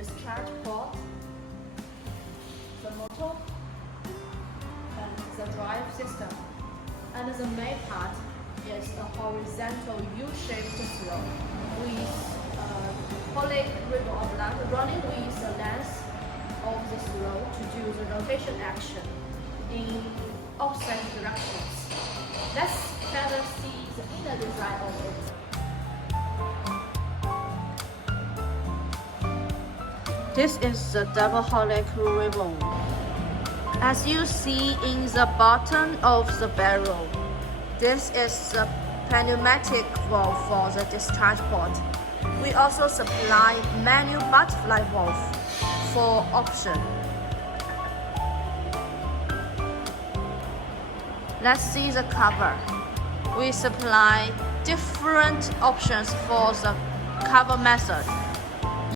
discharge port, the motor, and the drive system. And the main part is a horizontal U-shaped slope with poly ribbon of lamp running with the length of the slope to do the rotation action in opposite directions. Let's better see the inner design of it. This is the double helical ribbon. As you see in the bottom of the barrel, this is the pneumatic valve for the discharge port. We also supply manual butterfly valve for option. Let's see the cover. We supply different options for the cover method.